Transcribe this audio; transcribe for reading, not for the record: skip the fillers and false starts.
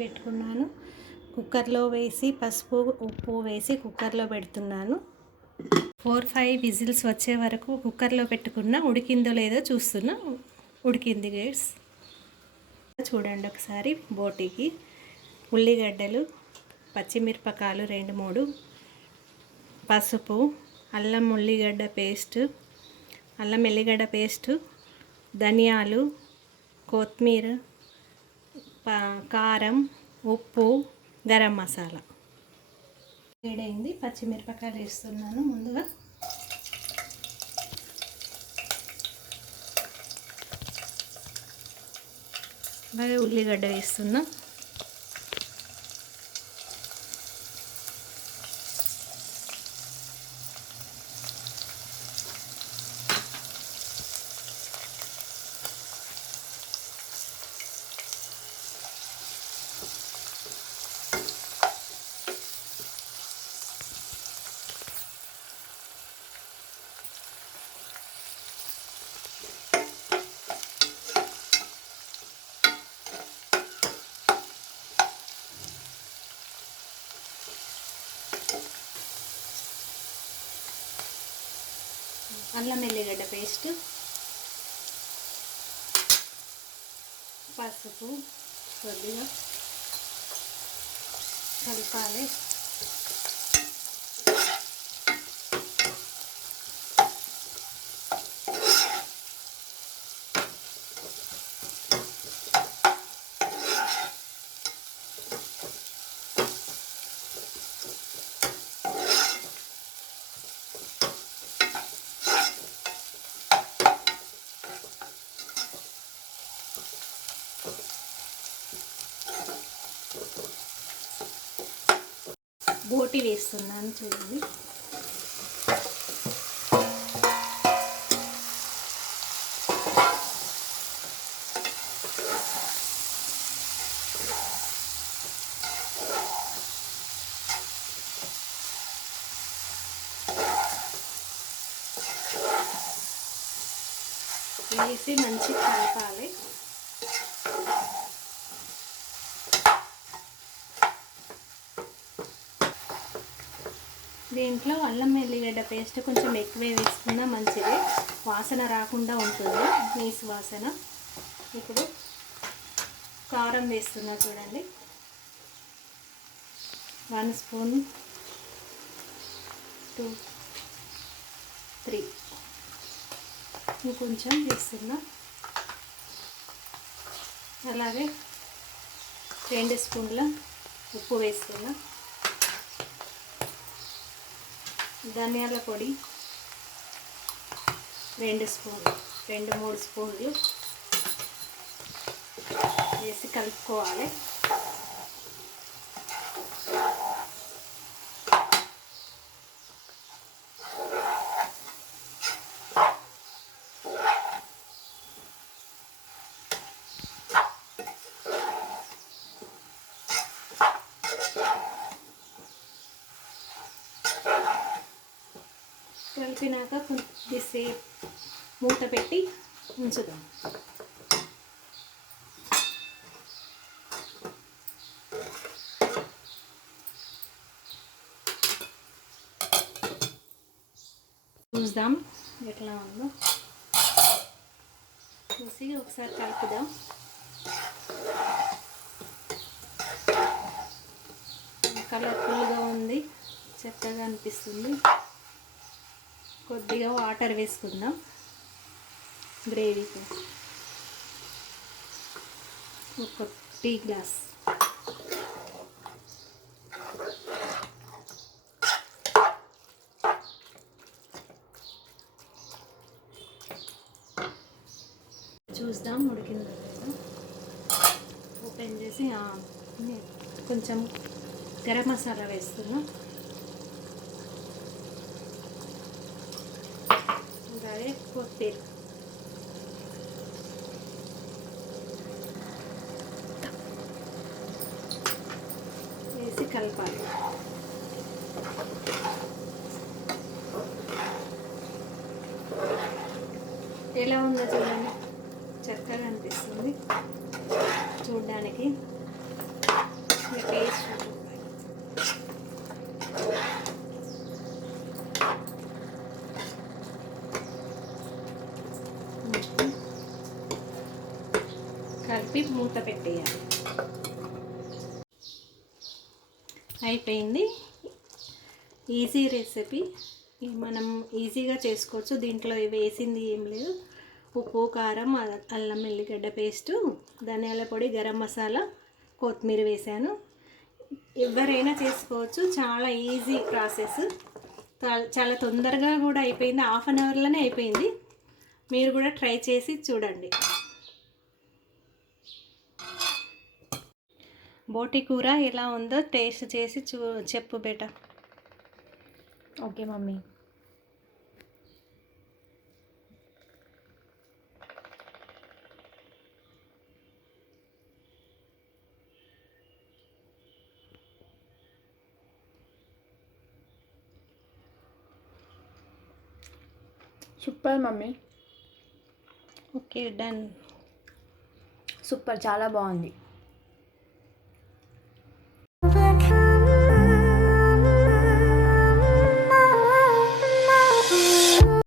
పెట్టుకున్నాను. కుక్కర్లో వేసి పసుపు ఉప్పు వేసి కుక్కర్లో పెడుతున్నాను. 4-5 విజిల్స్ వచ్చే వరకు కుక్కర్లో పెట్టుకున్నా. ఉడికిందో లేదో చూస్తున్నా. ఉడికింది గైస్. చూడండి ఒకసారి. బోటికి ఉల్లిగడ్డలు, పచ్చిమిరపకాయలు 2-3, పసుపు, అల్లం ఎల్లిగడ్డ పేస్టు, ధనియాలు, కొత్తిమీర, కారం, ఉప్పు, గరం మసాలా. వేడైంది. పచ్చిమిరపకాయలు వేస్తున్నాను ముందుగా. అలాగే ఉల్లిగడ్డ వేస్తున్నా. అల్లం ఎల్లిగడ్డ పేస్ట్, పసుపు కొద్దిగా కలపాలి. బోటి వేస్తున్నాను చూడండి. వేసి మంచిగా కలపాలి. దీంట్లో అల్లం ఎల్లిగడ్డ పేస్ట్ కొంచెం ఎక్కువే వేసుకున్నా మంచిది. వాసన రాకుండా ఉంటుంది, నీసు వాసన. ఇప్పుడు కారం వేస్తున్నా చూడండి. 1 స్పూన్ 2 3 ఇంకొంచెం వేస్తున్నా. అలాగే 2 స్పూన్ల ఉప్పు వేస్తున్నా. ధనియాల పొడి 2-3 స్పూన్లు వేసి కలుపుకోవాలి. కలిపినాక కొద్దిసేపు మూత పెట్టి ఉంచుదాం. చూద్దాం ఎట్లా ఉందో. చూసి ఒకసారి కలుపుదాం. కలర్ఫుల్గా ఉంది, చక్కగా అనిపిస్తుంది. కొద్దిగా వాటర్ వేసుకుందాం గ్రేవీ కోసం. ఒక టీ గ్లాస్. చూద్దాం ఉడికిందో లేదో. ఓపెన్ చేసి కొంచెం గరం మసాలా వేస్తున్నా. అలాగే కొత్తిమీర వేసి కలపాలి. ఎలా ఉందో చూడండి, చక్కగా అనిపిస్తుంది చూడ్డానికి. కలిపి మూత పెట్టేయాలి. అయిపోయింది. ఈజీ రెసిపీ, మనం ఈజీగా చేసుకోవచ్చు. దీంట్లో వేసింది ఏం లేదు. ఉప్పు, కారం, అల్లం ఎల్లిగడ్డ పేస్టు, ధనియాల పొడి, గరం మసాలా, కొత్తిమీర వేసాను. ఎవరైనా చేసుకోవచ్చు, చాలా ఈజీ ప్రాసెస్. చాలా తొందరగా కూడా అయిపోయింది, హాఫ్ అన్ అవర్లోనే అయిపోయింది. మీరు కూడా ట్రై చేసి చూడండి. బోటి కూర ఎలా ఉందో టేస్ట్ చేసి చెప్పు బేటా. Okay mummy. Super mummy. Okay, done. Super, చాలా బాగుంది.